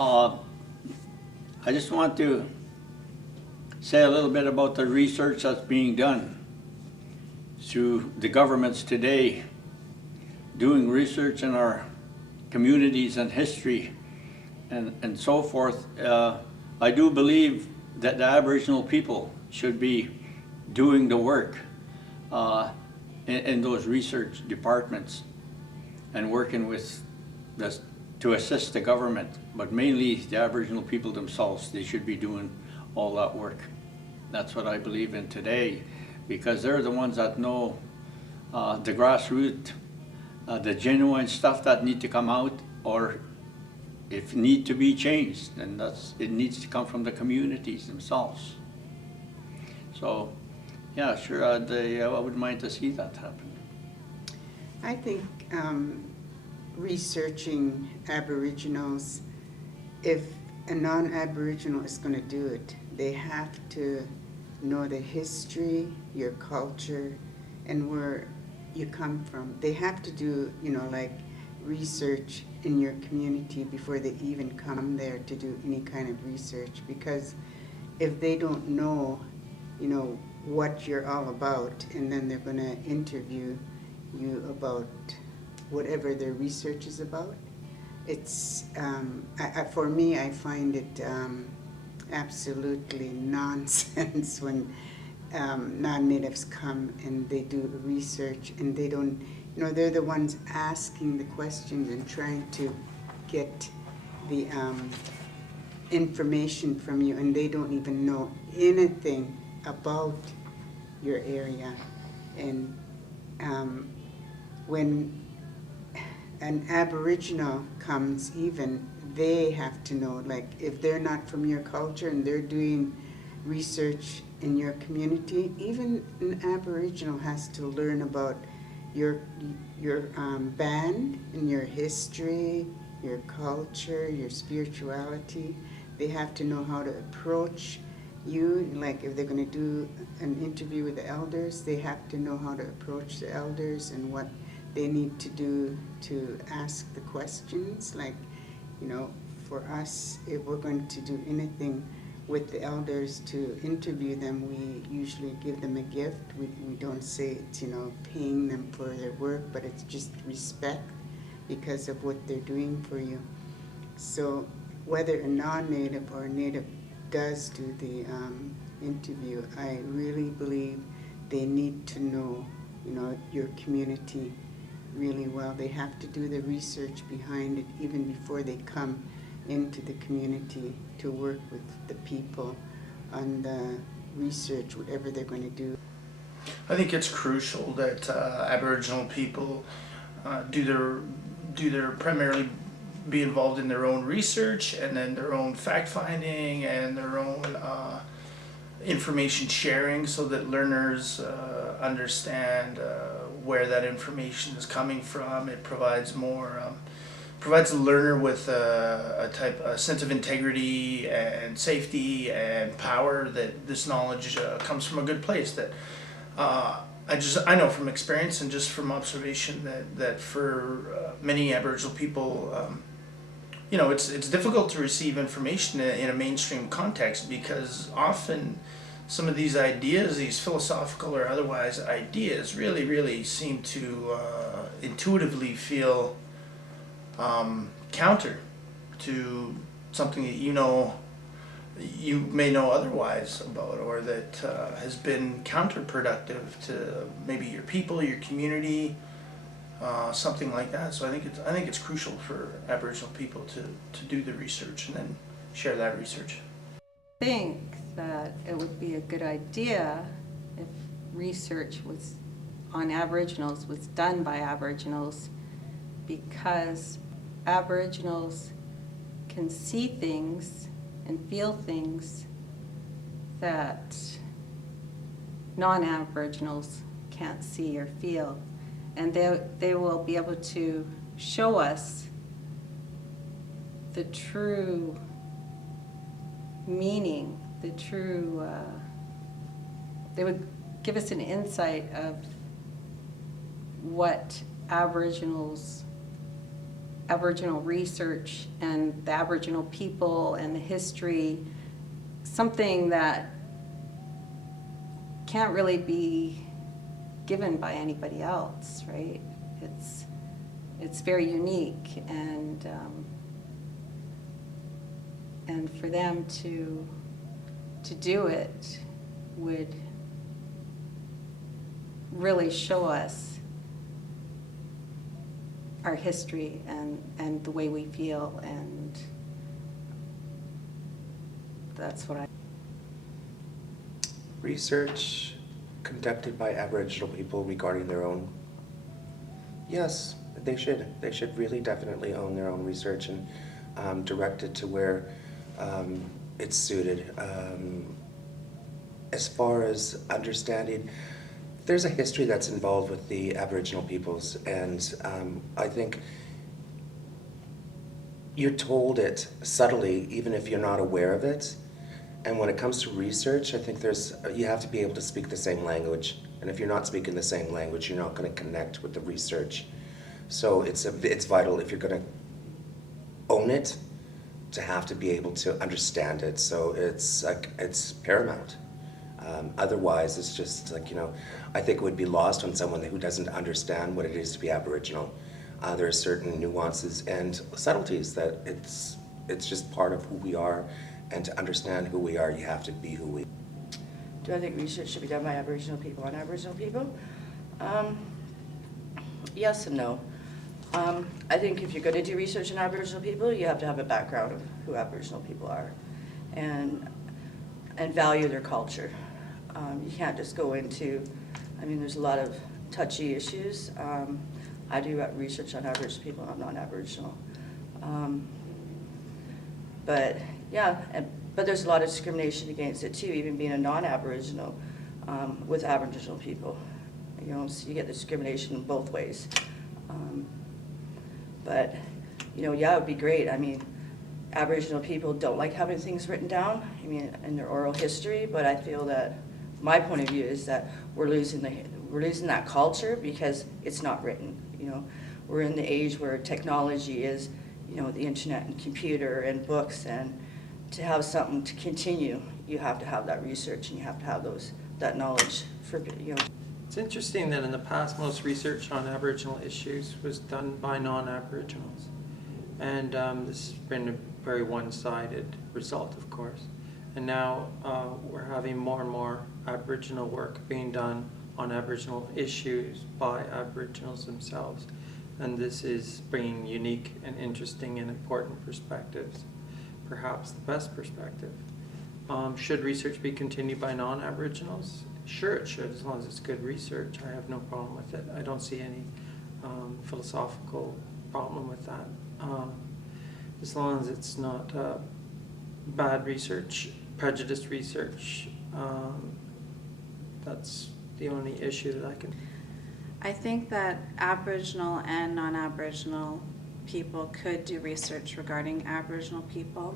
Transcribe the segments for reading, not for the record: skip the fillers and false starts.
Uh, I just want to say a little bit about the research that's being done through the governments today, doing research in our communities and history and so forth. I do believe that the Aboriginal people should be doing the work in those research departments and working with this to assist the government, but mainly the Aboriginal people themselves. They should be doing all that work. That's what I believe in today, because they're the ones that know the grassroots, the genuine stuff that need to come out, or if need to be changed, then it needs to come from the communities themselves. So, yeah, sure, I wouldn't mind to see that happen. I think researching Aboriginals, if a non-Aboriginal is going to do it, they have to know the history, your culture, and where you come from. They have to do, like research in your community before they even come there to do any kind of research, because if they don't know, what you're all about, and then they're going to interview you about whatever their research is about, it's for me, I find it absolutely nonsense when non-natives come and they do research and they don't, they're the ones asking the questions and trying to get the information from you, and they don't even know anything about your area. And when an Aboriginal comes, even they have to know, like if they're not from your culture and they're doing research in your community, even an Aboriginal has to learn about your band and your history, your culture, your spirituality. They have to know how to approach you. Like if they're going to do an interview with the elders, they have to know how to approach the elders and what they need to do to ask the questions. Like, for us, if we're going to do anything with the elders to interview them, we usually give them a gift. We don't say it's, paying them for their work, but it's just respect because of what they're doing for you. So whether a non-native or a native does do the interview, I really believe they need to know, your community really well. They have to do the research behind it even before they come into the community to work with the people on the research, whatever they're going to do. I think it's crucial that Aboriginal people do their primarily be involved in their own research and then their own fact finding and their own information sharing, so that learners understand where that information is coming from. It provides provides the learner with a sense of integrity and safety and power, that this knowledge comes from a good place. That I know from experience and just from observation that for many Aboriginal people, it's difficult to receive information in a mainstream context, because often some of these ideas, these philosophical or otherwise ideas, really seem to intuitively feel counter to something that you may know otherwise about, or that has been counterproductive to maybe your people, your community, something like that. So I think it's crucial for Aboriginal people to do the research and then share that research. I think that it would be a good idea if research on Aboriginals was done by Aboriginals, because Aboriginals can see things and feel things that non-Aboriginals can't see or feel. And they will be able to show us the true meaning, they would give us an insight of what Aboriginals Aboriginal research and the Aboriginal people and the history, something that can't really be given by anybody else, right? It's very unique, and for them to do it would really show us our history and the way we feel, and that's what I... Research conducted by Aboriginal people regarding their own, yes, they should. They should really definitely own their own research and direct it to where it's suited. As far as understanding, there's a history that's involved with the Aboriginal peoples, and I think you're told it subtly, even if you're not aware of it. And when it comes to research, I think you have to be able to speak the same language. And if you're not speaking the same language, you're not going to connect with the research. So it's vital, if you're going to own it, to have to be able to understand it. So it's paramount. Otherwise, it's just like, I think it would be lost on someone who doesn't understand what it is to be Aboriginal. There are certain nuances and subtleties that it's just part of who we are. And to understand who we are, you have to be who we are. Do I think research should be done by Aboriginal people on Aboriginal people? Yes and no. I think if you're going to do research on Aboriginal people, you have to have a background of who Aboriginal people are and value their culture. You can't just go into, there's a lot of touchy issues. I do research on Aboriginal people, I'm not Aboriginal. But there's a lot of discrimination against it too, even being a non-Aboriginal with Aboriginal people. So you get discrimination both ways. It would be great. Aboriginal people don't like having things written down, in their oral history, but I feel that my point of view is that we're losing that culture because it's not written. We're in the age where technology is, the internet and computer and books, and to have something to continue, you have to have that research and you have to have that knowledge for. It's interesting that in the past, most research on Aboriginal issues was done by non-Aboriginals. And this has been a very one-sided result, of course. And now we're having more and more Aboriginal work being done on Aboriginal issues by Aboriginals themselves. And this is bringing unique and interesting and important perspectives, perhaps the best perspective. Should research be continued by non-Aboriginals? Sure it should, as long as it's good research. I have no problem with it. I don't see any philosophical problem with that. As long as it's not bad research, prejudiced research, that's the only issue that I can... I think that Aboriginal and non-Aboriginal people could do research regarding Aboriginal people.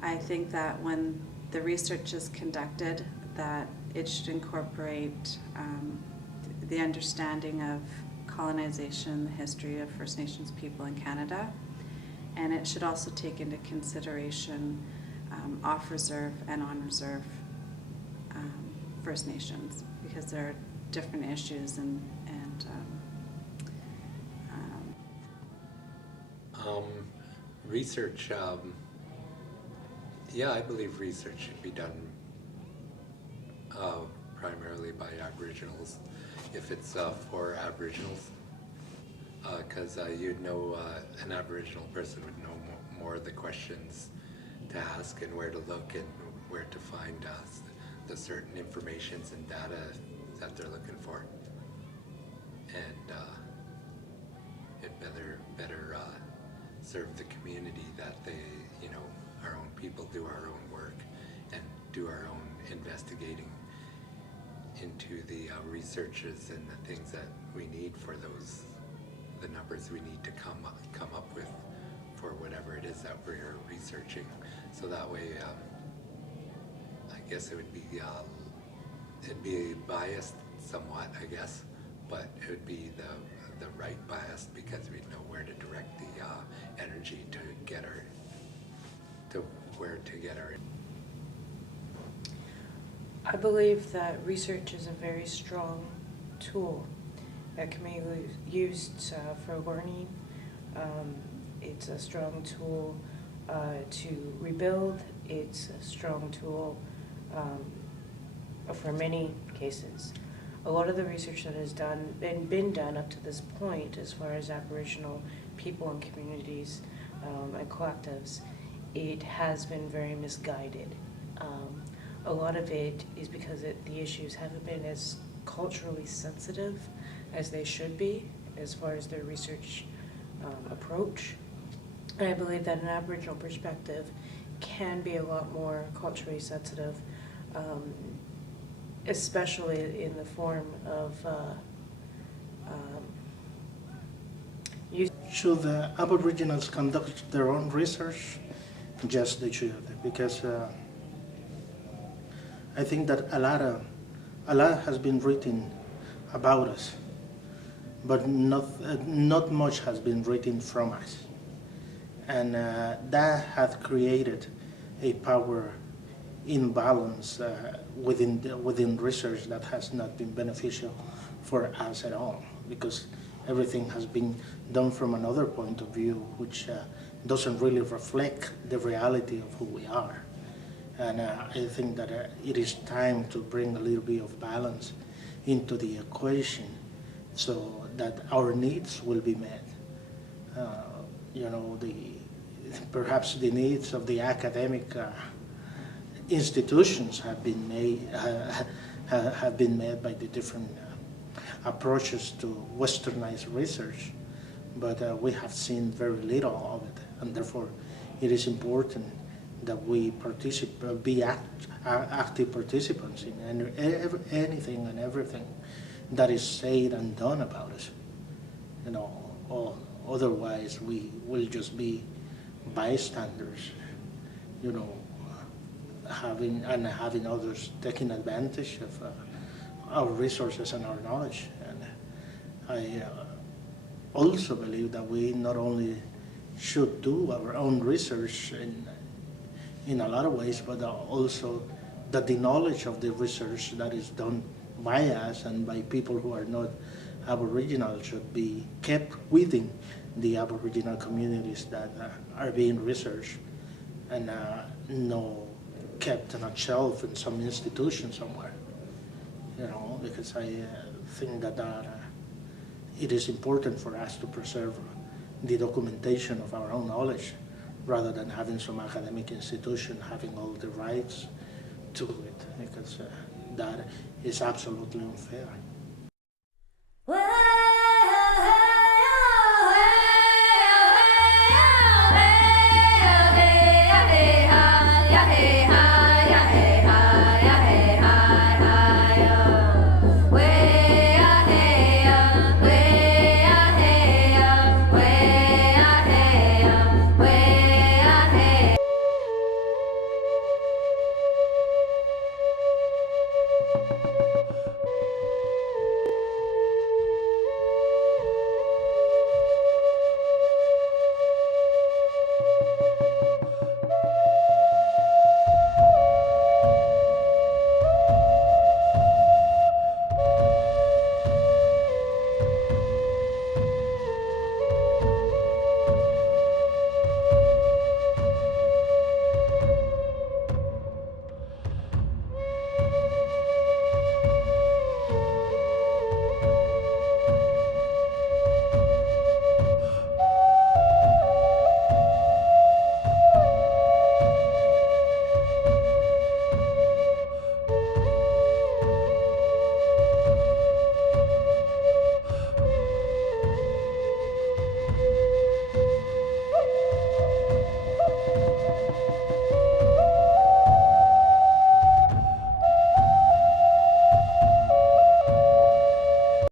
I think that when the research is conducted, that it should incorporate the understanding of colonization, the history of First Nations people in Canada, and it should also take into consideration off-reserve and on-reserve First Nations, because there are different issues and research, I believe research should be done primarily by Aboriginals, if it's for Aboriginals, because an Aboriginal person would know more of the questions to ask and where to look and where to find the certain informations and data that they're looking for, and it better serve the community that our own people do our own work and do our own investigating into the researches and the things that we need for the numbers we need to come up with for whatever it is that we're researching. So that way, I guess it'd be biased somewhat, I guess, but it would be the right bias because we know where to direct the energy to get our, to where to get our. I believe that research is a very strong tool that can be used for learning. It's a strong tool to rebuild. It's a strong tool for many cases. A lot of the research that has been done up to this point, as far as Aboriginal people and communities and collectives, it has been very misguided. A lot of it is because the issues haven't been as culturally sensitive as they should be as far as their research approach. And I believe that an Aboriginal perspective can be a lot more culturally sensitive, especially in the form of Should the Aboriginals conduct their own research? Yes, they should, because I think that a lot has been written about us, but not much has been written from us, and that has created a power imbalance within research that has not been beneficial for us at all, because everything has been done from another point of view, which doesn't really reflect the reality of who we are. And I think that it is time to bring a little bit of balance into the equation so that our needs will be met. You know, perhaps the needs of the academic institutions have been met by the different approaches to westernized research, but we have seen very little of it, and therefore it is important that we be active participants in anything and everything that is said and done about us. You know, or otherwise we will just be bystanders, you know, having others taking advantage of our resources and our knowledge. And I also believe that we not only should do our own research in a lot of ways, but also that the knowledge of the research that is done by us and by people who are not Aboriginal should be kept within the Aboriginal communities that are being researched, and no kept on a shelf in some institution somewhere. You know, because I think that it is important for us to preserve the documentation of our own knowledge, rather than having some academic institution having all the rights to it, because that is absolutely unfair. Well,